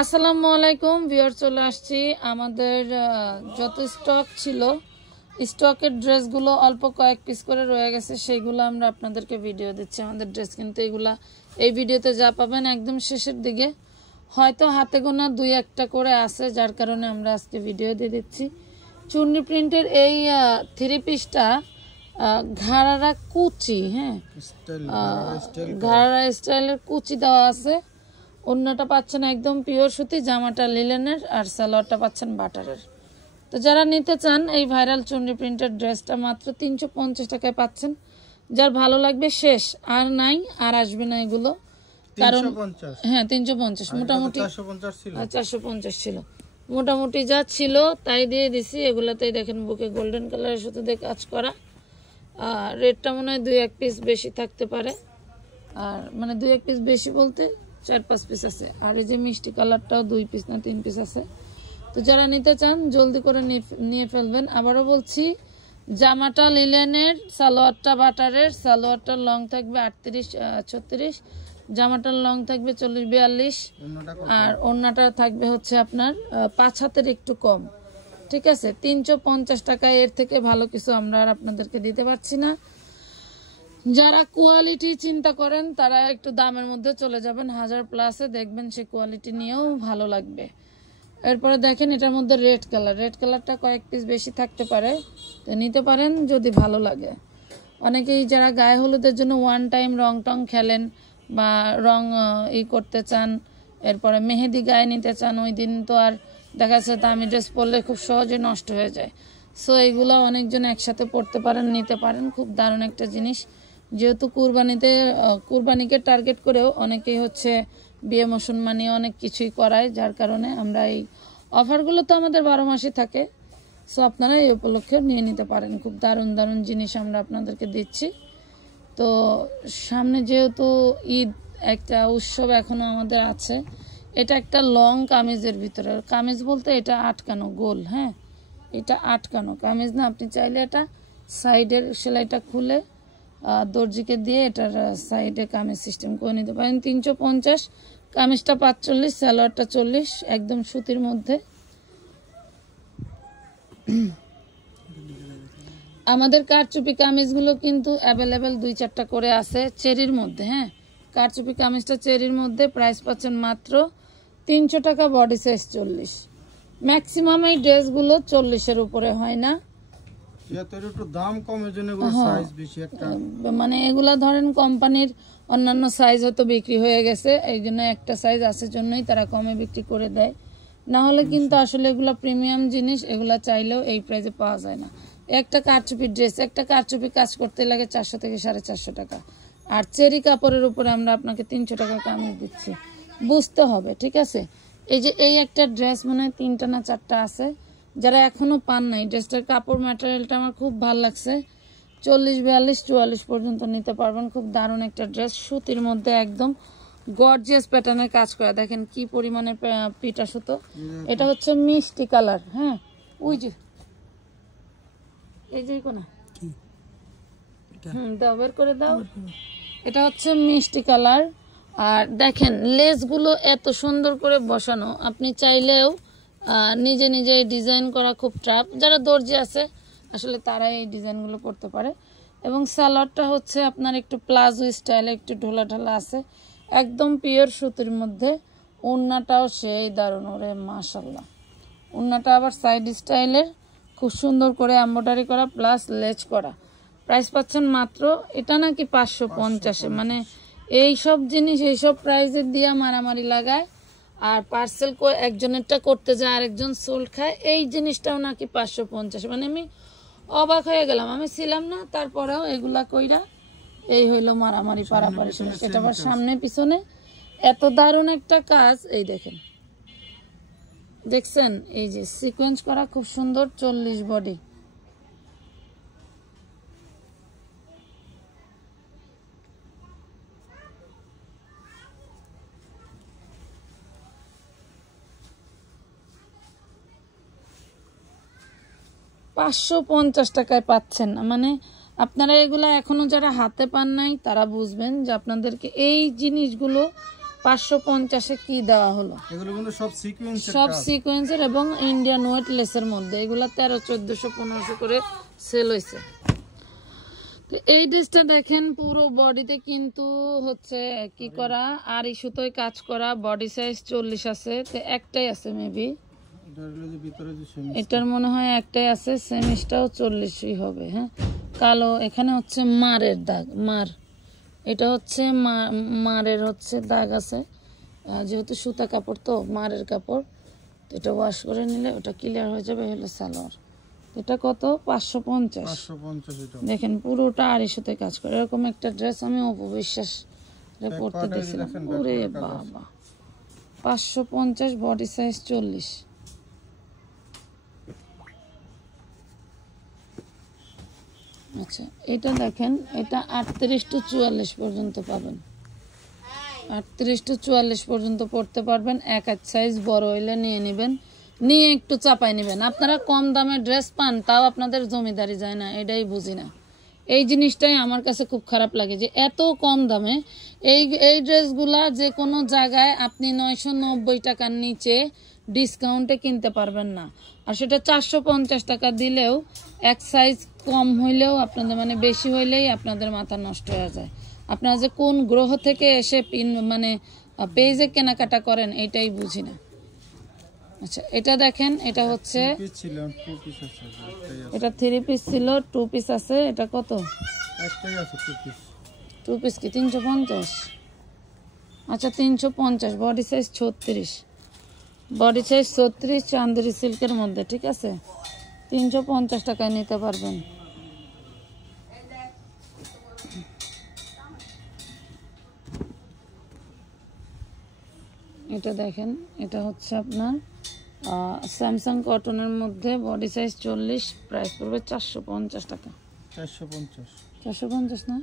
আসসালামু আলাইকুম ভিউয়ার, চলে আসছি। আমাদের যত স্টক ছিল, স্টকের ড্রেসগুলো অল্প কয়েক পিস করে রয়ে গেছে, সেইগুলো আমরা আপনাদেরকে ভিডিও দিচ্ছি। আমাদের ড্রেস কিন্তু এগুলা এই ভিডিওতে যা পাবেন একদম শেষের দিকে, হয়তো হাতে গোনা দুই একটা করে আছে, যার কারণে আমরা আজকে ভিডিও দিয়ে দিচ্ছি। চুন্নি প্রিন্টের এই থ্রি পিসটা ঘাড়ারা কুচি, হ্যাঁ ঘাড়ারা স্টাইলের কুচি দেওয়া আছে। অন্যটা পাচ্ছেন একদম পিওর সুতি, জামাটা লিলেনের, আর সালোয়ারটা পাচ্ছেন বাটারের। তো যারা নিতে চান এই ভাইরাল চুন্নি প্রিন্টের ড্রেসটা মাত্র 350 টাকায় পাচ্ছেন। যার ভালো লাগবে শেষ, আর নাই, আর আসবে না এগুলো, কারণ হ্যাঁ 350 মোটামুটি 450 ছিল, মোটামুটি যা ছিল তাই দিয়ে দিছি। এগুলাতেই দেখেন বুকে গোল্ডেন কালারের সাথে দিয়ে কাজ করা। রেটটা মনে হয় 2-1 পিস বেশি থাকতে পারে, আর মানে 2-1 পিস বেশি বলতে 4-5 পিস আছে। আর এই যে মিষ্টি কালারটাও 2 পিস না 3 পিস আছে। তো যারা নিতে চান জলদি করে নিয়ে ফেলবেন। আবারও বলছি, জামাটা লিলেনের, সালোয়ারটা বাটারের। সালোয়ারটার লং থাকবে 38-36, জামাটার লং থাকবে 40-42, আর ওড়নাটা থাকবে হচ্ছে আপনার 5 হাতের একটু কম। ঠিক আছে, 350 টাকায় এর থেকে ভালো কিছু আমরা আর আপনাদেরকে দিতে পারছি না। যারা কোয়ালিটি চিন্তা করেন তারা একটু দামের মধ্যে চলে যাবেন, 1000+ দেখবেন সে কোয়ালিটি নিয়েও ভালো লাগবে। এরপরে দেখেন এটার মধ্যে রেড কালার, রেড কালারটা কয়েক পিস বেশি থাকতে পারে, তো নিতে পারেন যদি ভালো লাগে। অনেকেই যারা গায়ে হলুদের জন্য ওয়ান টাইম রং টং খেলেন বা রং করতে চান, এরপরে মেহেদি গায়ে নিতে চান, ওই দিন তো আর দেখা যাচ্ছে দামি ড্রেস পরলে খুব সহজে নষ্ট হয়ে যায়। সো এইগুলো অনেকজন একসাথে পরতে পারেন, নিতে পারেন, খুব দারুণ একটা জিনিস। যেহেতু কুরবানিকে টার্গেট করেও অনেকেই হচ্ছে বিয়ে মৌসুম মানিয়ে অনেক কিছুই করায়, যার কারণে আমরা এই অফারগুলো তো আমাদের 12 মাসই থাকে। সো আপনারা এই উপলক্ষে নিয়ে নিতে পারেন, খুব দারুণ দারুণ জিনিস আমরা আপনাদেরকে দিচ্ছি। তো সামনে যেহেতু ঈদ একটা উৎসব এখনো আমাদের আছে, এটা একটা লং কামিজের ভিতরে, কামিজ বলতে এটা আটকানো গোল, হ্যাঁ এটা আটকানো কামিজ না, আপনি চাইলে এটা সাইডের সেলাইটা খুলে দর্জিকে দিয়ে এটার সাইডে কামিজ সিস্টেম করে নিতে পারেন। 350, কামিজটা 45, সালোয়ারটা 40, একদম সুতির মধ্যে। আমাদের কারচুপি কামিজগুলো কিন্তু অ্যাভেলেবেল 2-4টা করে আছে চেরির মধ্যে, হ্যাঁ কারচুপি কামিজটা চেরির মধ্যে। প্রাইস পাচ্ছেন মাত্র 300 টাকা, বডি সাইজ 40। ম্যাক্সিমাম এই ড্রেসগুলো 40-এর উপরে হয় না, মানে এগুলা ধরেন কোম্পানির অন্যান্য সাইজ হয়তো বিক্রি হয়ে গেছে, এই জন্য একটা সাইজ আছে জন্যই তারা কমে বিক্রি করে দেয়। না হলে কিন্তু আসলে এগুলা প্রিমিয়াম জিনিস, এগুলা চাইলেও এই প্রাইসে পাওয়া যায় না। একটা কারচুপির ড্রেস, একটা কারচুপি কাজ করতে লাগে 400 থেকে 450 টাকা, আর চেরি কাপড়ের উপরে আমরা আপনাকে 300 টাকা কামিজ দিচ্ছি, বুঝতে হবে। ঠিক আছে, এই যে এই একটা ড্রেস মনে হয় 3টা না 4টা আছে, যারা এখনো পান নাই, ড্রেসটার কাপড় ম্যাটেরিয়ালটা আমার খুব ভালো লাগছে। 40, 42, 44 পর্যন্ত নিতে পারবেন। খুব দারুণ একটা ড্রেস, সুতির মধ্যে একদম গর্জিয়াস প্যাটার্নের কাজ করা, দেখেন কি পরিমাণে পিটা সুতো। এটা হচ্ছে মিষ্টি কালার, হ্যাঁ ওই যে এই যে কোনা দাও বের করে দাও, এটা হচ্ছে মিষ্টি কালার। আর দেখেন লেসগুলো এত সুন্দর করে বসানো, আপনি চাইলেও নিজে নিজে ডিজাইন করা খুব ট্রাপ, যারা দর্জি আছে আসলে তারাই এই ডিজাইনগুলো করতে পারে। এবং সালোয়ারটা হচ্ছে আপনার একটু প্লাজো স্টাইলে, একটু ঢোলা ঢোলা আছে, একদম পিওর সুতির মধ্যে। ওড়নাটাও সেই দারুণ, ওরে মাশাল্লাহ। ওড়নাটা আবার সাইড স্টাইলের, খুব সুন্দর করে এমব্রয়ডারি করা প্লাস লেজ করা। প্রাইস পাচ্ছেন মাত্র, এটা নাকি 550, মানে এই সব জিনিস এইসব প্রাইসের দিয়ে মারামারি লাগায়, আর পার্সেল একজনেরটা করতে যায় আরেকজন সোল্ড খায়। এই জিনিসটাও নাকি 550, মানে আমি অবাক হয়ে গেলাম, আমি ছিলাম না, তারপরেও এগুলা কইরা এই হইলো মারামারি পারাপারি। এটা আবার সামনে পিছনে এত দারুণ একটা কাজ, এই দেখেন দেখছেন, এই যে সিকোয়েন্স করা খুব সুন্দর, 40 বডি। $550 টাকায় পাচ্ছেন না, মানে আপনারা এগুলা এখনো যারা হাতে পান নাই তারা বুঝবেন যে আপনাদেরকে এই জিনিসগুলো 550-এ কি দেওয়া হলো, এগুলো কিন্তু সব সিকোয়েন্সের এবং ইন্ডিয়ান ওয়েটলেসের মধ্যে। এগুলা 1300, 1400, 1500 করে সেল হয়েছে। তো এই ড্রেসটা দেখেন পুরো বডিতে কিন্তু হচ্ছে কি করা, আড়ি সুতোয় কাজ করা, বডি সাইজ 40 আছে, তো একটাই আছে মেবি, এটার মনে হয় একটাই আছে, সেমিসটাও 40ই হবে। হ্যাঁ, কালো, এখানে হচ্ছে মারের দাগ, মার, এটা হচ্ছে মারের হচ্ছে দাগ আছে, যেহেতু সুতা কাপড় তো মারের কাপড়, এটা ওয়াশ করে নিলে ওটা ক্লিয়ার হয়ে যাবে। হলো সালোয়ার, এটা কত, 550। দেখেন পুরোটা আড়ি সুতোয় কাজ করে। এরকম একটা ড্রেস আমি অপবিশ্বাস পড়তে দিয়েছিলাম, ওরে বাবা, 550, বডি সাইজ 40। আচ্ছা, এটা দেখেন, এটা 38 to 44 পর্যন্ত পাবেন, 38 to 44 পর্যন্ত পড়তে পারবেন। এক সাইজ বড় হইলে নিয়ে নেবেন, নিয়ে একটু চাপাই নেবেন। আপনারা কম দামে ড্রেস পান, তাও আপনাদের জমিদারি যায় না, এটাই বুঝি না। এই জিনিসটাই আমার কাছে খুব খারাপ লাগে যে এত কম দামে এই ড্রেসগুলা যে কোনো জায়গায় আপনি 990 টাকার নিচে ডিসকাউন্টে কিনতে পারবেন না। আর সেটা 450 টাকা দিলেও এক সাইজ কম হইলেও আপনাদের মানে বেশি হইলেই আপনাদের মাথা নষ্ট হয়ে যায়। আপনারা যে কোন গ্রহ থেকে এসে মানে পেজে কেনাকাটা করেন এটাই বুঝি না। আচ্ছা, এটা দেখেন, এটা হচ্ছে এটা 3 পিস ছিল, 2 পিস আছে। এটা কত, একটাই আছে 2 পিস, 2 পিস কি 350? আচ্ছা 350, body size 36, body size 36, Chanderi সিল্কের মধ্যে, ঠিক আছে, 350 টাকায় নিতে পারবেন। এটা দেখেন, এটা হচ্ছে আপনার স্যামসাং কটনের মধ্যে, বডি সাইজ 40, প্রাইস পড়বে 450 টাকা। 450 না,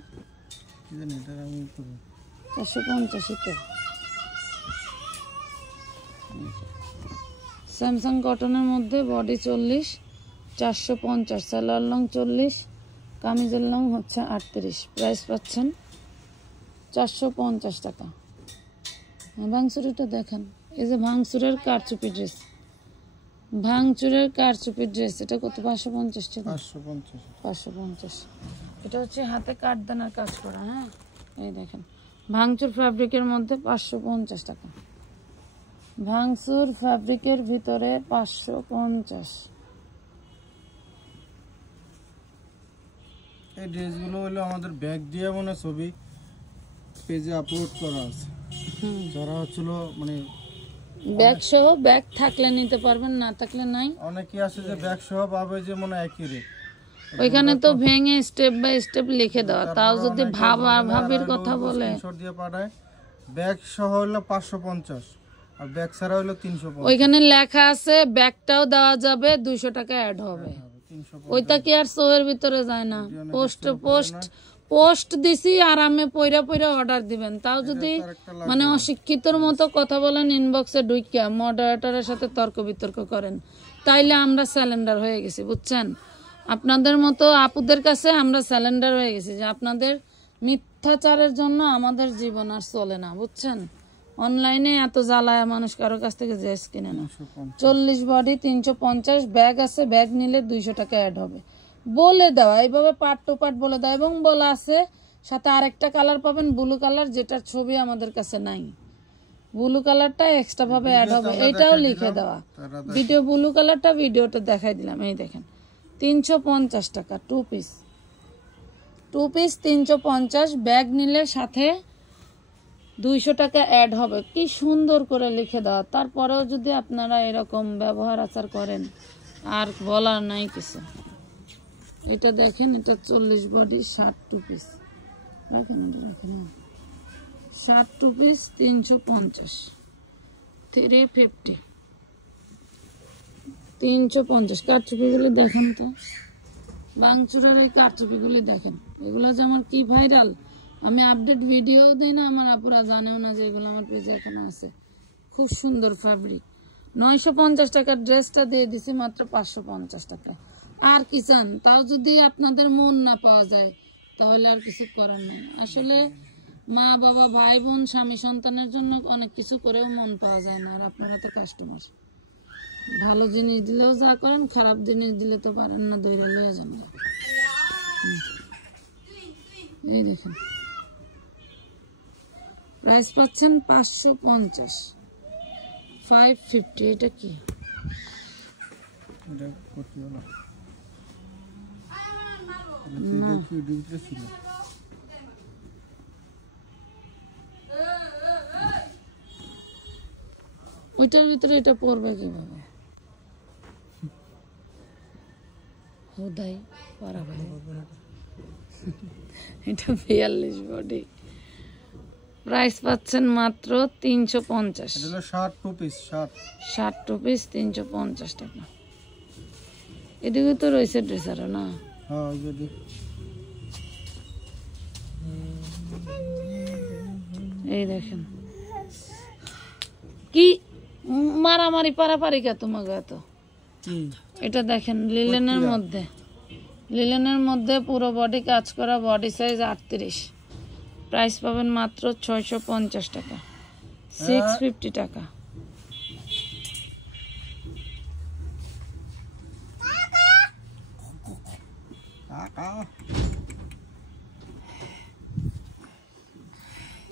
450 তো। স্যামসাং কটনের মধ্যে বডি 40, 450, সালোয়ার লং 40, কামিজের লং হচ্ছে 38, প্রাইস পাচ্ছেন 450 টাকা। ভাঙচুরিটা দেখেন, এই যে ভাঙচুরের কারচুপি ড্রেস, ভাঙচুরের কারচুপি ড্রেস, এটা কত, 550 টাকা, 550। এটা হচ্ছে হাতে কাঠদানার কাজ করা। হ্যাঁ, এই দেখেন, ভাঙচুর ফ্যাব্রিকের মধ্যে 550 টাকা, ভাঙচুর ফ্যাব্রিকের ভিতরে 550। এই ড্রেসগুলো হলো আমাদের ব্যাগ দিয়ে মনে ছবি পেজে আপলোড করা আছে, যারা হচ্ছিল মানে ব্যাগ সহ, ব্যাগ থাকলে নিতে পারবেন, না থাকলে নাই। অনেকে আছে যে ব্যাগ সহ পাবে যে মনে একই রেট, ওইখানে তো ভেঙে স্টেপ বাই স্টেপ লিখে দেওয়া, তাও যদি ভাবির কথা বলে স্ক্রিনশট দিয়ে পাঠায়। ব্যাগ সহ হলো 550 আর ব্যাগ ছাড়া হলো 350। ওইখানে লেখা আছে ব্যাগটাও দেওয়া যাবে, 200 টাকা অ্যাড হবে। ওইটা কি আর শোয়ের ভিতরে যায় না, পোস্ট দিছি আরামে পয়রা অর্ডার দিবেন। তাও যদি মানে অশিক্ষিতর মতো কথা বলেন, ইনবক্সে ঢুকিয়া মডারেটরের সাথে তর্ক বিতর্ক করেন, তাইলে আমরা স্যালেন্ডার হয়ে গেছি, বুঝছেন। আপনাদের মতো আপুদের কাছে আমরা স্যালেন্ডার হয়ে গেছি যে আপনাদের মিথ্যাচারের জন্য আমাদের জীবন আর চলে না, বুঝছেন। অনলাইনে এত জ্বালায় মানুষ কারো কাছ থেকে ড্রেস কিনে না। 40 বডি 350, ব্যাগ আছে, ব্যাগ নিলে 200 টাকা অ্যাড হবে। বলে দেওয়া এইভাবে পার্ট টু পার্ট বলে দেওয়া, এবং বলা আছে সাথে আরেকটা কালার পাবেন, ব্লু কালার, যেটার ছবি আমাদের কাছে নাই। ব্লু কালারটা এক্সট্রা ভাবে অ্যাড হবে, এটাও লিখে দেওয়া। ভিডিও ব্লু কালারটা ভিডিওটা দেখাই দিলাম। এই দেখেন, 350 টাকা 2 পিস, 2 পিস 350, ব্যাগ নিলে সাথে 200 টাকা অ্যাড হবে। কি সুন্দর করে লিখে দেওয়া। তারপরেও যদি আপনারা এরকম ব্যবহার আচার করেন, আর বলার নাই কিছু। এটা দেখেন, এটা 40 বডি 60 2 পিস, দেখেন 60 2 পিস 350, 350, 350। কারচুপিগুলি দেখেন তো, ভাঙচুরের এই কারচুপিগুলি দেখেন, এগুলো যে আমার কি ভাইরাল, আমি আপডেট ভিডিও দিই না, আমার আপুরা জানেও না যে এগুলো আমার পেজে এখনো আছে। খুব সুন্দর ফ্যাব্রিক। 950 টাকার ড্রেসটা দিয়ে দিছি মাত্র 550 টাকা। আর কি চান? তাও যদি আপনাদের মন না পাওয়া যায় তাহলে আর কিছু করার নেই। আসলে মা বাবা ভাই বোন স্বামী সন্তানের জন্য অনেক কিছু করেও মন পাওয়া যায় না। আর আপনারা তো কাস্টমার, ভালো জিনিস দিলেও যা করেন, খারাপ জিনিস দিলে তো পারেন না, দৈরা লইয়া যান। এই দেখেন প্রাইস পাচ্ছেন 550, 550। এটা কি? এটা করতে হলো এটা কি ডিউটি ছিল? ওইটার ভিতরে এটা পড়বে কিভাবে? হুদাই পারা ভাই। এটা 42 বডি, প্রাইস পাচ্ছেন মাত্র 350। এটা হলো 60 টু পিস, 60 টু পিস 350 টাকা। এদিকে তো রয়েছে ড্রেসারও না? হ্যাঁ যদি এই দেখেন কি মারামারি পারাপারি কা তোমাকে এত। এটা দেখেন লিলেনের মধ্যে, লিলেনের মধ্যে পুরো বডি কাজ করা, বডি সাইজ 38, প্রাইস পাবেন মাত্র 650 টাকা, 650 টাকা।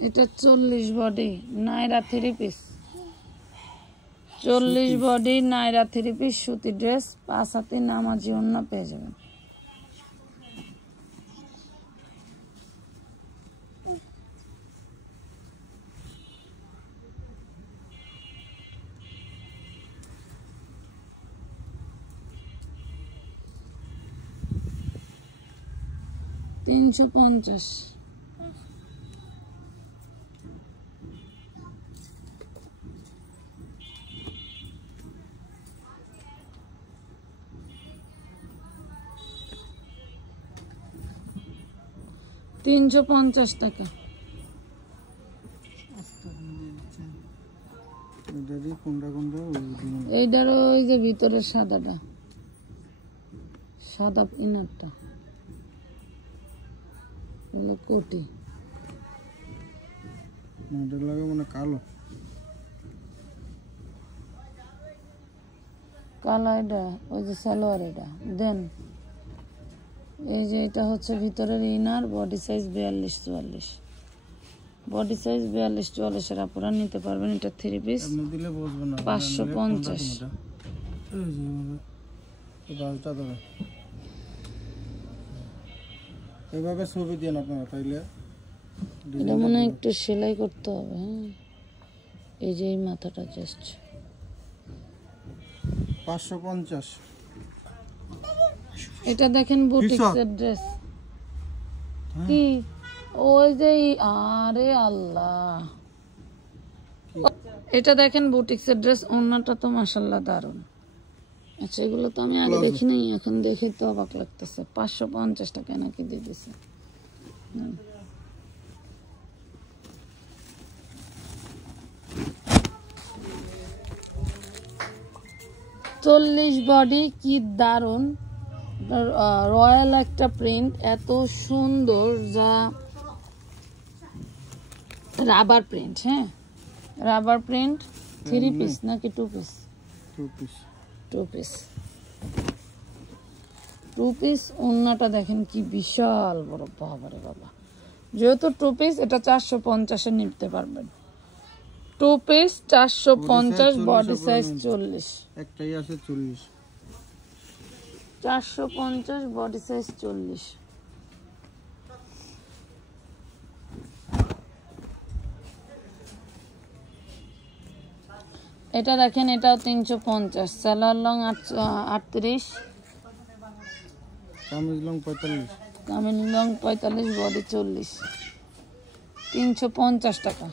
এটা 40 বডি নাইরা 3 পিস, 40 বডি নাইরা 3 পিস সুতি ড্রেস, 5 হাতে নামাজি ওন্না পেয়ে যাবেন। $350। $350 টাকা। এইটারও ওই যে ভিতরের সাদাটা, সাদা ইনারটা হলো কোটি, এটা লাগে মানে কালো কালো। এটা ওই যে সালোয়ার, এটা দেন। এই যে এটা হচ্ছে ভিতরের inner, body size 42-44, body size 42-44 এর আপনারা নিতে পারবেন। এটা 3 পিস, আপনি দিলে বুঝবে না। 550। এই বাজটা দাও, এভাবে ছবি দেন আপনারা তাইলে। এটা মনে হয় একটু সেলাই করতে হবে। হ্যাঁ, এই যে এই মাথাটা জাস্ট 550। এটা দেখেন বুটিক্সের ড্রেস। কি ওই যে আরে আল্লাহ, এটা দেখেন বুটিক্সের ড্রেস, ওন্নাটা তো মাশাআল্লাহ দারুন। আচ্ছা, এগুলো তো আমি আগে দেখি নাই, এখন দেখে তো অবাক লাগতেছে। 550 টাকা নাকি দিয়ে দিছে। 40 বডি, কি দারুন রয়্যাল একটা প্রিন্ট, এত সুন্দর, যা রাবার প্রিন্ট। হ্যাঁ, রাবার প্রিন্ট। 3 পিস নাকি 2 পিস? 2 piece, 2 piece, 2 piece. ওন্নাটা দেখেন কি বিশাল বড়, বাবারে বাবা। যেহেতু 2 পিস, এটা 450 এ নিতে পারবেন। 2 পিস 450, বডি সাইজ 40, একটাই আছে 40, 450, বডি সাইজ 40। এটা দেখেন, এটাও 350, salwar long 38, kameez long 45, kameez long 45, body 40, 350 টাকা।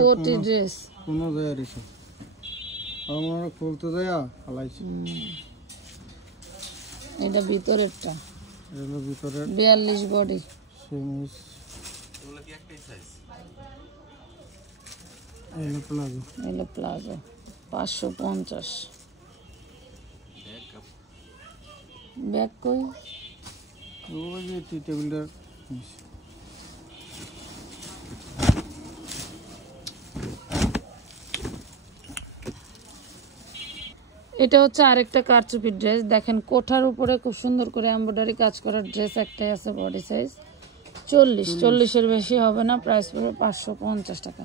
কোটি ড্রেস কোনো যায় রেখে আমরা খুলতে যায়া ফালাইছি। এটা ভিতরেরটা, এগুলো ভিতরে 42 বডি, সেমিস। এগুলো কি একটাই সাইজ? এগুলো প্লাজো, এগুলো প্লাজো 550। ব্যাগ কই? ওই যে টি টেবিলটার এটা হচ্ছে আরেকটা কারচুপির ড্রেস। দেখেন কোঠার উপরে খুব সুন্দর করে এমব্রয়ডারি কাজ করার ড্রেস একটাই আছে, বডি সাইজ 40-40-এর বেশি হবে না। প্রাইস পড়বে 550 টাকা।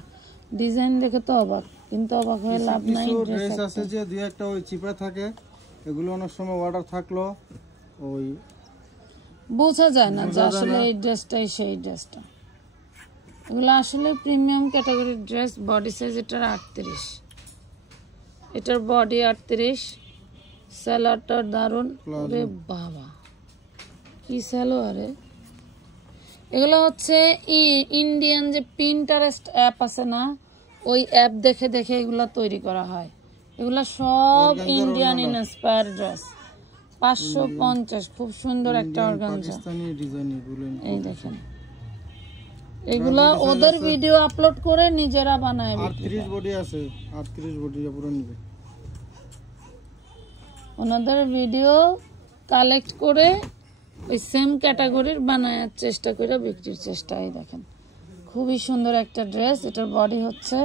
ডিজাইন দেখে তো অবাক, কিন্তু অবাক হয়ে লাভ নাই। ড্রেস আছে যে দুই একটা ওই চিপে থাকে, এগুলো অনেক সময় অর্ডার থাকলো ওই বোঝা যায় না যে আসলে এই ড্রেসটাই সেই ড্রেসটা। এগুলো আসলে প্রিমিয়াম ক্যাটাগরির ড্রেস। বডি সাইজ এটার 38, এটার বডি 38। স্যালোয়ারটার দারুন। ওরে বাবা কি স্যালোয়ারে! এগুলো হচ্ছে ইন্ডিয়ান যে পিন্টারেস্ট অ্যাপ আছে না, ওই অ্যাপ দেখে দেখে এগুলো তৈরি করা হয়। এগুলো সব ইন্ডিয়ান ইন্সপায়ার ড্রেস। 550। খুব সুন্দর একটা অর্গানজা। এই দেখেন, এগুলা ওদের ভিডিও আপলোড করে নিজেরা বানায়। 38 বডি আছে, 38 বডি পুরো নিবে। ওনাদের ভিডিও কালেক্ট করে ওই সেম ক্যাটাগরির বানানোর চেষ্টা করে বিক্রির চেষ্টা। এই দেখেন, খুবই সুন্দর একটা ড্রেস। এটার বডি হচ্ছে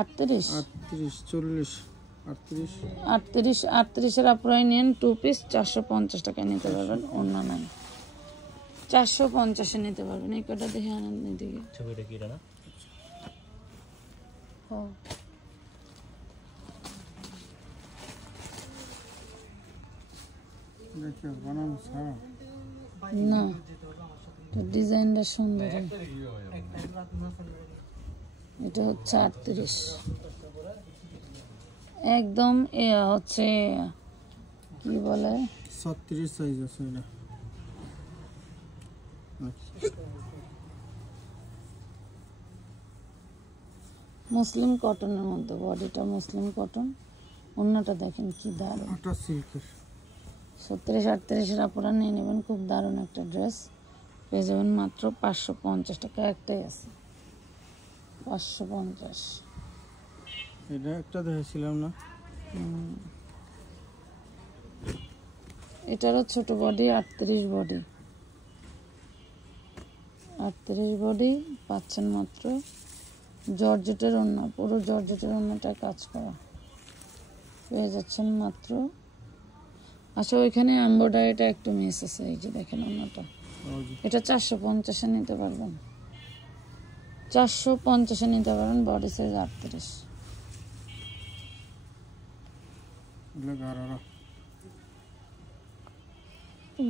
38, 38-এর আপনারা নেন 2 পিস 450 টাকা নিতে পারবেন। অন্য নাই 450-এ নিতে পারবেন। এই কটা দেখে আনন্দ দিকে ছবিটা কি না। না ডিজাইনটা সুন্দর। এটা হচ্ছে 38, একদম হচ্ছে কি বলে 36 সাইজ আছে। এটা মুসলিম কটনের মধ্যে, বডিটা মুসলিম কটন। অন্যটা দেখেন কি দারুণ, 37-38-এর আপনারা নিয়ে নেবেন। খুব দারুণ একটা ড্রেস। পেয়ে যাবেন মাত্র 550 টাকা। একটাই আছে 550। এটা একটা দেখেছিলাম না, এটারও ছোট বডি 38 বডি, 38 বডি পাচ্ছেন মাত্র। জর্জেটের ওড়না, পুরো জর্জেটের ওড়নাটা কাজ করা পেয়ে যাচ্ছেন মাত্র। আচ্ছা ওইখানে এমব্রয়ডারিটা একটু মিস আছে। এই যে দেখেন ওড়নাটা, এটা 450-এ নিতে পারবেন। 450-এ নিতে পারবেন। Body size 38।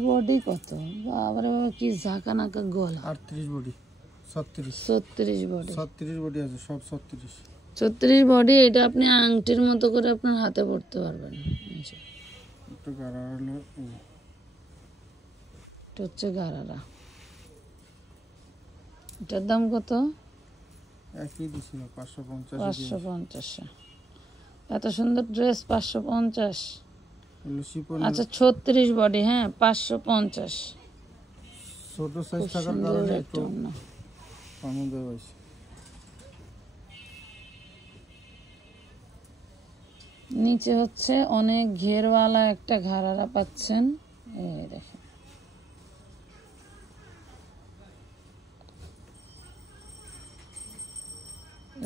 বডি কত বাবারে বাবা, কি ঝাঁকা নাকা গলা। 38 বডি, 36 বডি, 36 বডি আছে সব 36। 36 বডি। এটা আপনি আংটির মতো করে আপনার হাতে পড়তে পারবেন। একটু গাড়া হলো, এটা হচ্ছে গারারা। এটার দাম কত? একই দিছিল 550। 550। এত সুন্দর ড্রেস 550। শিপন। আচ্ছা 36 বডি, হ্যাঁ 550। ছোট সাইজ থাকার কারণে একটু কম দেওয়া হয়েছে। নিচে হচ্ছে অনেক ঘেরওয়ালা একটা ঘাড়ারা পাচ্ছেন। এই দেখেন,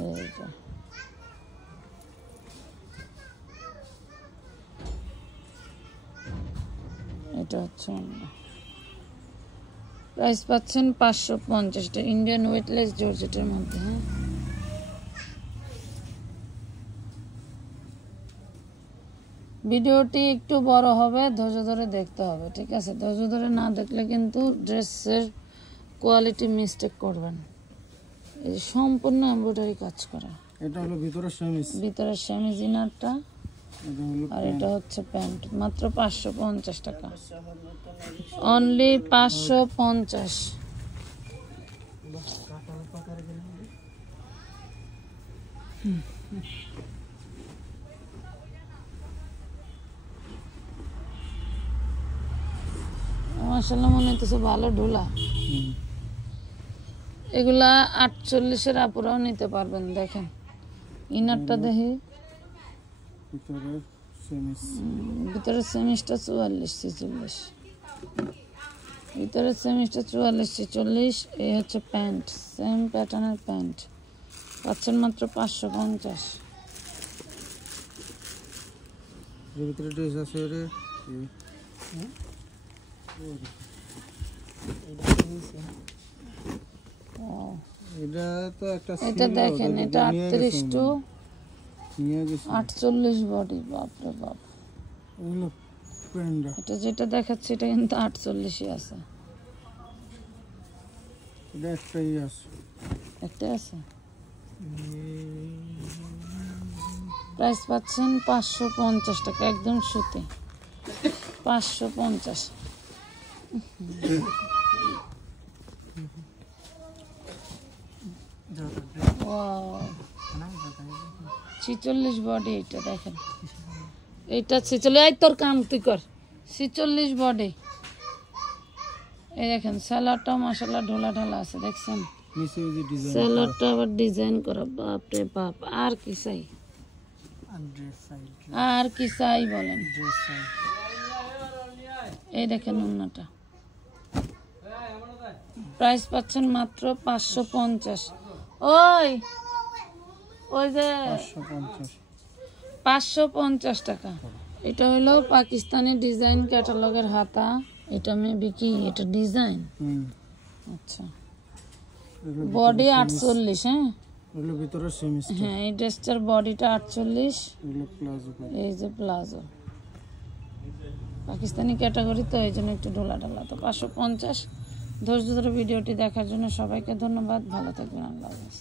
এই যে এটা হচ্ছে অন্য। প্রাইস পাচ্ছেন 550। ইন্ডিয়ান ওয়েটলেস জর্জেটের মধ্যে। হ্যাঁ, ভিডিওটি একটু বড় হবে, ধৈর্য ধরে দেখতে হবে, ঠিক আছে? ধৈর্য ধরে না দেখলে কিন্তু ড্রেসের কোয়ালিটি মিস্টেক করবেন। এই যে সম্পূর্ণ এমব্রয়ডারি কাজ করা। এটা হলো ভিতরের সেমিজ, ভিতরের সেমিজ ইনারটা, আর এটা হচ্ছে প্যান্ট। মাত্র 550 টাকা, অনলি 550। মাশাআল্লাহ, মনে হচ্ছে ভালো ঢোলা। এগুলা 48-এর আপুরাও নিতে পারবেন। দেখেন ইনারটা দেখি, ভিতরে সেমিস ভিতরে সেমিসটা 44 46, ভিতরে সেমিসটা 44 46। এই হচ্ছে প্যান্ট, সেম প্যাটার্নের প্যান্ট পাচ্ছেন মাত্র 550। এর ভিতরে ড্রেস আছে রে। এটা তো একটা এটা দেখেন, এটা 38 টু নিয়ে গেছে 48 বডি। বাপরে বাপ, এগুলো প্যান্ডা। এটা যেটা দেখাচ্ছে এটা কিন্তু 48ই আছে। এটা একটাই আছে, একটা আছে। প্রাইস পাচ্ছেন 550 টাকা, একদম সুতি 550। Wow, 46 body. এটা দেখেন, এইটা 46। এই তোর কাম তুই কর। 46 বডি। এই দেখেন সালোয়ারটাও মাশাআল্লাহ ঢোলা ঢালা আছে, দেখছেন নিচে ওই যে ডিজাইন সালোয়ারটা আবার ডিজাইন করা। বাপ রে বাপ, আর কি চাই, আর কি চাই বলেন। এই দেখেন ওন্নাটা, প্রাইস পাচ্ছেন মাত্র 550। ওই ওই যে 550 টাকা। এটা হলো পাকিস্তানি ডিজাইন ক্যাটালগের হাতা। এটা মেবি কি, এটা ডিজাইন। আচ্ছা, বডি 48। হ্যাঁ, এগুলো ভিতরে সেমিস। হ্যাঁ, এই ড্রেসটার বডিটা 48। এগুলো প্লাজো। এই যে প্লাজো, পাকিস্তানি ক্যাটাগরি তো এই জন্য একটু ঢোলা ঢালা। তো 550। ধৈর্য ধরে ভিডিওটি দেখার জন্য সবাইকে ধন্যবাদ। ভালো থাকবেন, আল্লাহ হাফেজ।